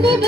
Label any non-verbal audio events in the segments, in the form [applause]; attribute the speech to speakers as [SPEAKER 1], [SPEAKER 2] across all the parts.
[SPEAKER 1] baby. [laughs]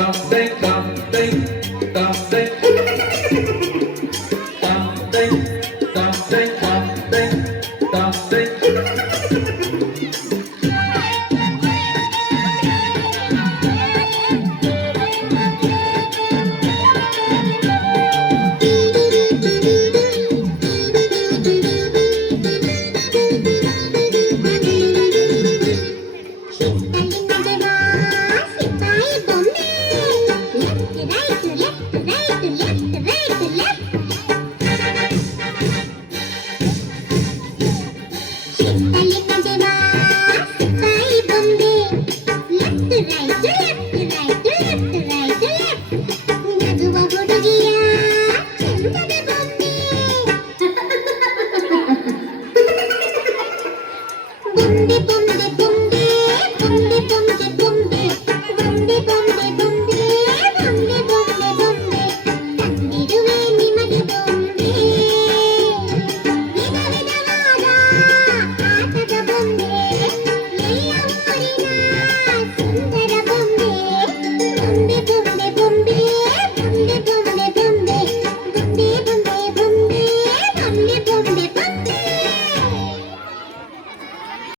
[SPEAKER 1] Don't say, do Ali mm -hmm.